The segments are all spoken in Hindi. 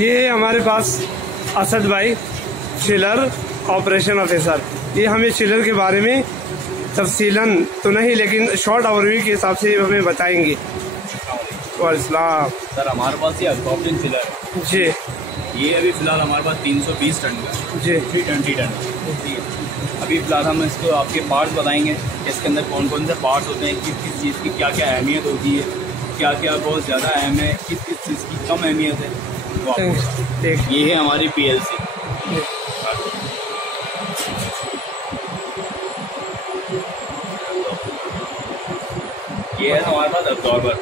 ये हमारे पास असद भाई चिलर ऑपरेशन ऑफिसर, ये हमें चिलर के बारे में तफसीलन तो नहीं लेकिन शॉर्ट ओवरव्यू के हिसाब से हमें बताएंगे। वालेकुम सर, हमारे पास ये अल्कॉप्टिन चिलर है जी, ये अभी फ़िलहाल हमारे पास 320 टन का जी, 320 टन ठीक है। अभी फ़िलहाल हम इसको आपके पार्ट्स बताएंगे कि इसके अंदर कौन कौन से पार्ट्स होते हैं, किस किस चीज़ की क्या क्या अहमियत होती है, क्या क्या बहुत ज़्यादा अहम है, किस किस चीज़ की कम अहमियत है। तो आपको ये है हमारी PLC। ये है हमारे पास अब्जॉर्बर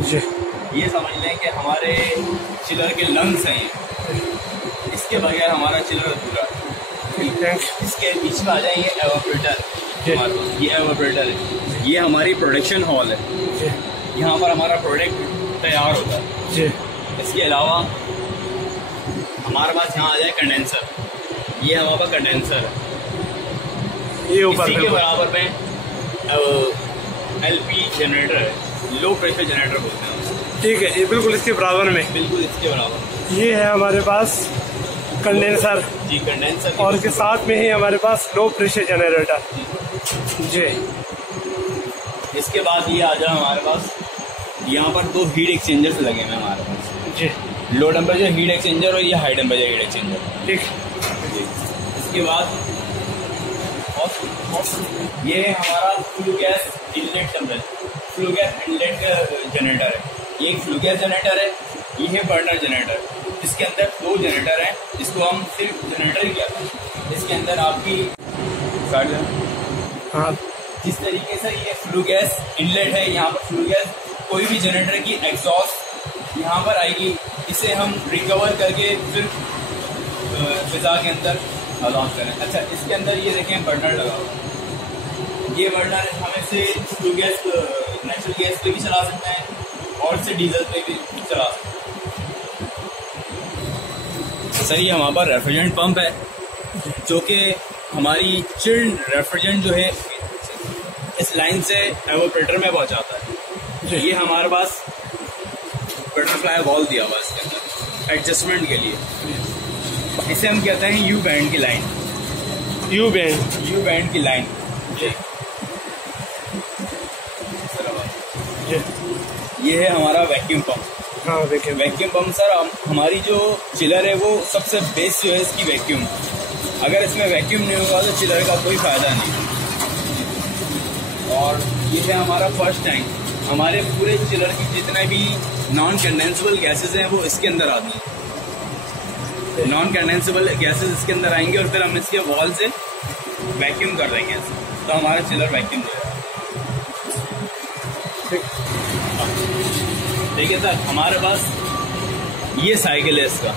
जी, ये समझ लें कि हमारे चिलर के लंग्स हैं ये। इसके बगैर हमारा चिलर अधूरा है। इसके बीच में आ जाएंगे एवापोरेटर, ये एवापोरेटर है, ये हमारी प्रोडक्शन हॉल है, यहाँ पर हमारा प्रोडक्ट तैयार होता है जी। इसके अलावा हमारे पास यहाँ आ जाए कंडेंसर, ये हमारे पास कंडेंसर है, ये ऊपर के बराबर में LP जनरेटर है, लो प्रेशर जनरेटर बोलते हैं। ठीक है, ये बिल्कुल इसके बराबर में, बिल्कुल इसके बराबर ये है हमारे पास कंडेंसर जी, कंडेंसर और के साथ में ही हमारे पास लो प्रेशर जनरेटर जी। इसके बाद ये आ जाए हमारे पास, यहाँ पर 2 हीट एक्सचेंजर्स लगे हैं हमारे पास जी, लो टेम्परेचर हीट एक्सचेंजर और ये हाई टेम्परेचर हीट एक्सचेंजर। ठीक, इसके बाद ये हमारा flue gas inlet temperature, flue gas inlet generator है, ये एक फ्लू गैस जनरेटर है, ये है बर्नर जनरेटर। इसके अंदर 2 जनरेटर हैं, इसको हम सिर्फ जनरेटर ही कहते हैं। इसके अंदर आपकी हाँ, जिस तरीके से ये फ्लू गैस इनलेट है, यहाँ पर फ्लू गैस कोई भी जनरेटर की एग्जॉस्ट यहाँ पर आएगी, इसे हम रिकवर करके फिर फिजा के अंदर अलाउंस करें। अच्छा, इसके अंदर ये देखें बर्नर लगा हुआ, ये बर्नर हम इसे फ्लू गैस नेचुरल गैस पे भी चला सकते हैं और इसे डीजल पे भी चला सकते हैं। सर, ये हमारे पास रेफ्रिजरेंट पंप है जो कि हमारी चिल्ड रेफ्रिजरेंट जो है इस लाइन से एवापोरेटर में पहुंचाता है। ये हमारे पास बटरफ्लाई वॉल दिया हुआ है इसके अंदर एडजस्टमेंट के लिए, इसे हम कहते हैं यू बैंड की लाइन, यू बैंड की लाइन जी। ये है हमारा वैक्यूम पंप। हाँ, देखिए वैक्यूम पंप सर, हमारी जो चिलर है वो सबसे बेस्ट जो है इसकी वैक्यूम, अगर इसमें वैक्यूम नहीं होगा तो चिलर का कोई फायदा नहीं। और ये है हमारा फर्स्ट टैंक, हमारे पूरे चिलर की जितने भी नॉन कंडेंसेबल गैसेज हैं वो इसके अंदर आती हैं। नॉन कंडेंसेबल गैसेज इसके अंदर आएंगे और फिर हम इसके वॉल से वैक्यूम कर देंगे, तो हमारा चिलर वैक्यूम देगा। ठीक है सर, हमारे पास ये साइकिल है इसका,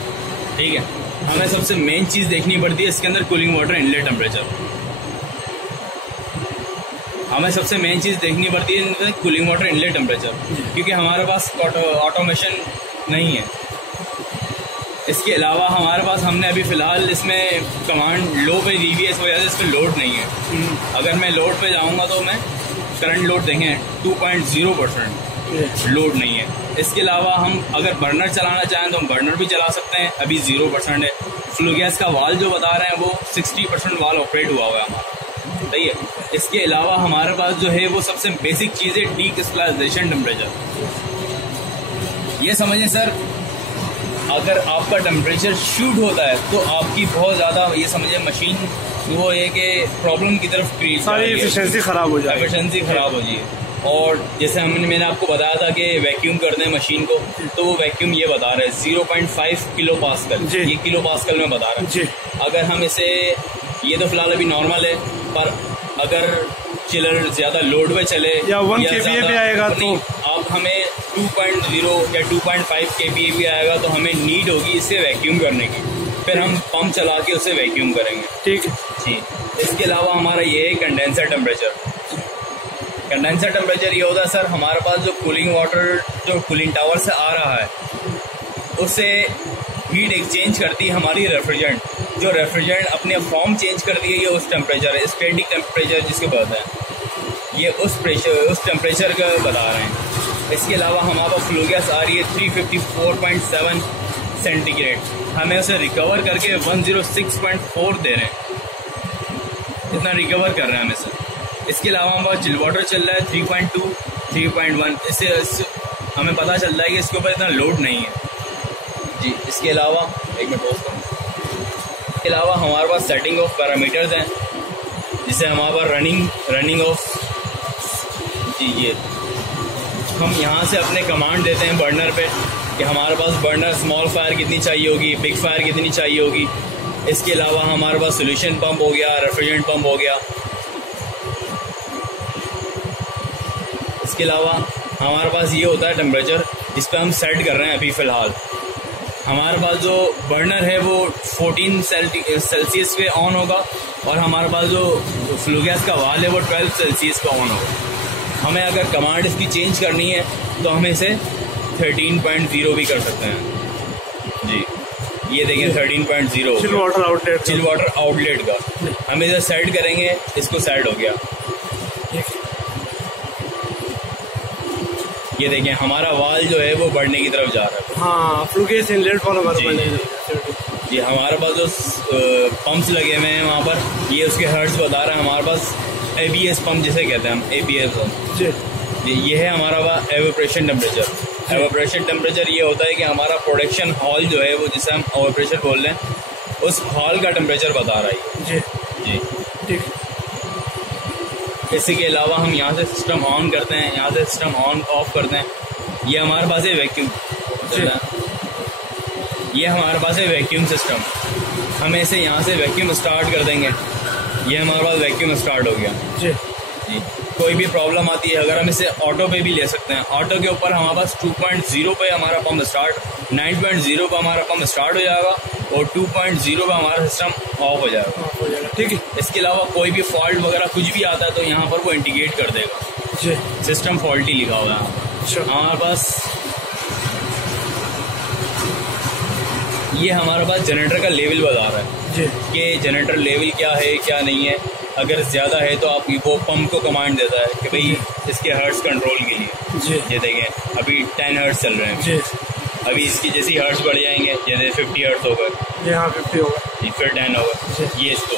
ठीक है। हमें सबसे मेन चीज़ देखनी पड़ती है इसके अंदर कूलिंग वाटर इनलेट टेम्परेचर, हमें सबसे मेन चीज़ देखनी पड़ती है कूलिंग वाटर इनलेट टेम्परेचर, क्योंकि हमारे पास ऑटोमेशन नहीं है। इसके अलावा हमारे पास हमने अभी फ़िलहाल इसमें कमांड लो पे दी हुई है, इस वजह से इस पर लोड नहीं है। अगर मैं लोड पे जाऊंगा तो मैं करंट लोड देखें 2.0% लोड नहीं है। इसके अलावा हम अगर बर्नर चलाना चाहें तो हम बर्नर भी चला सकते हैं, अभी 0% है। फ्लू गैस का वाल जो बता रहे हैं वो 60% वाल ऑपरेट हुआ हुआ है हमारा, सही है। इसके अलावा हमारे पास जो है वो सबसे बेसिक चीज़ है डीक्रिस्टलाइजेशन टेम्परेचर। ये समझें सर, अगर आपका टेम्परेचर शूट होता है तो आपकी बहुत ज़्यादा ये समझिए मशीन वो है कि प्रॉब्लम की तरफ सारी एफिशिएंसी ख़राब हो जाए, एफिशिएंसी ख़राब हो जाए। और जैसे मैंने आपको बताया था कि वैक्यूम कर दें मशीन को, तो वो वैक्यूम ये बता रहा है 0.5 किलो पास्कल, ये किलो पास्कल में बता रहा है। अगर हम इसे, ये तो फिलहाल अभी नॉर्मल है, पर अगर चिलर ज़्यादा लोड पे चले या 1 kPa पे आएगा तो आप हमें 2.0 या 2.5 kPa भी आएगा तो हमें नीड होगी इसे वैक्यूम करने की, फिर हम पंप चला के उसे वैक्यूम करेंगे, ठीक है जी। इसके अलावा हमारा ये है कंडेंसर टेम्परेचर। कंडेंसर टेम्परेचर ये होता है सर, हमारे पास जो कूलिंग वाटर जो कूलिंग टावर से आ रहा है उससे हीट एक्सचेंज करती है हमारी रेफ्रिजरेंट, जो रेफ्रिजरेंट अपने फॉर्म चेंज कर दी है, ये उस टेम्परेचर है, स्टैटिक टेम्परेचर जिसके बताते हैं, ये उस टेम्परेचर का बता रहे हैं। इसके अलावा हमारे पास फ्लू गैस आ रही है 354.7 सेंटीग्रेड, हमें उसे रिकवर करके 106.4 दे रहे हैं, इतना रिकवर कर रहे हैं हमें सर। इसके अलावा हमारा चिल वाटर चल रहा है 3.2, 3.1, इससे हमें पता चल रहा है कि इसके ऊपर इतना लोड नहीं है जी। इसके अलावा एक मिनट दोस्तों, इसके अलावा हमारे पास सेटिंग ऑफ पैरामीटर्स हैं, जिसे हमारे पास रनिंग ऑफ जी, ये हम यहाँ से अपने कमांड देते हैं बर्नर पे कि हमारे पास बर्नर स्मॉल फायर कितनी चाहिए होगी, बिग फायर कितनी चाहिए होगी। इसके अलावा हमारे पास सोल्यूशन पंप हो गया, रेफ्रिजरेंट पंप हो गया। इसके अलावा हमारे पास ये होता है टेम्परेचर, इस पर हम सेट कर रहे हैं अभी फ़िलहाल। हमारे पास जो बर्नर है वो 14 सेल्सियस पे ऑन होगा और हमारे पास जो फ्लू गैस का वाल है वो 12 सेल्सियस पे ऑन होगा। हमें अगर कमांड इसकी चेंज करनी है तो हम इसे 13.0 भी कर सकते हैं जी। ये देखें 13.0 चिल वाटर आउटलेट का हम इसे सेट करेंगे, इसको सेट हो गया। ये देखें हमारा वाल जो है वो बढ़ने की तरफ जा रहा है। हाँ, फ्लू गैस इनलेट पर हमारे जी हमारे पास जो पंप्स लगे हुए हैं वहाँ पर, ये उसके हर्ट्स बता रहा है। हमारे पास ABS पंप जिसे कहते हैं हम, ABS पंप जी, ये है हमारा एवोपरेशन टेम्परेचर। एवोपरेशन टेम्परेचर ये होता है कि हमारा प्रोडक्शन हॉल जो है वो, जिसे हम एवोपरेशन बोल रहे हैं, उस हॉल का टेम्परेचर बता रहा है जी जी ठीक। इसके अलावा हम यहाँ से सिस्टम ऑन करते हैं, यहाँ से सिस्टम ऑन ऑफ करते हैं। ये हमारे पास है वैक्यूम, ये हमारे पास है वैक्यूम सिस्टम। हम इसे यहाँ से वैक्यूम स्टार्ट कर देंगे, ये हमारे पास वैक्यूम स्टार्ट हो गया जी जी। कोई भी प्रॉब्लम आती है अगर हम इसे ऑटो पे भी ले सकते हैं। ऑटो के ऊपर हमारे पास 2.0 पे हमारा पंप स्टार्ट, 9.0 पे हमारा पंप स्टार्ट हो जाएगा और 2.0 पे हमारा सिस्टम ऑफ हो जाएगा ठीक है। इसके अलावा कोई भी फॉल्ट वगैरह कुछ भी आता है तो यहाँ पर वो इंडिकेट कर देगा जी। सिस्टम फॉल्टी लिखा हुआ है हमारे पास। ये हमारे पास जनरेटर का लेवल बता रहा है जी कि जनरेटर लेवल क्या है क्या नहीं है। अगर ज़्यादा है तो आप वो पंप को कमांड देता है कि भाई इसके हर्ट्स कंट्रोल के लिए जी। ये देखें अभी 10 हर्ट्स चल रहे हैं जी। अभी इसकी जैसी हर्ट्स बढ़ जाएंगे, जैसे 50 हर्ट्स होगा, यहाँ 50 होगा जी, फिर 10 होगा ये इसको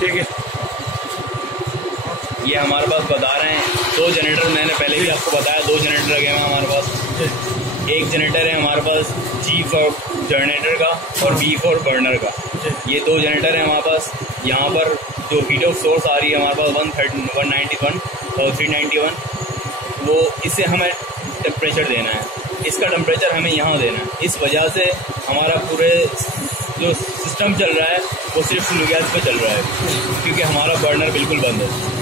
ठीक है। ये हमारे पास बता रहे हैं 2 जनरेटर, मैंने पहले भी आपको बताया 2 जनरेटर लगे हैं हमारे पास। एक जनरेटर है हमारे पास G फॉर जनरेटर का और B फॉर बर्नर का। ये 2 जनरेटर है हमारे पास। यहाँ पर जो हीट ऑफ सोर्स आ रही है हमारे पास 191 और 391, वो इसे हमें टेम्परेचर देना है, इसका टेम्परेचर हमें यहाँ देना है। इस वजह से हमारा पूरे जो सिस्टम चल रहा है वो सिर्फ फ्लू गैस पे चल रहा है, क्योंकि हमारा बर्नर बिल्कुल बंद है।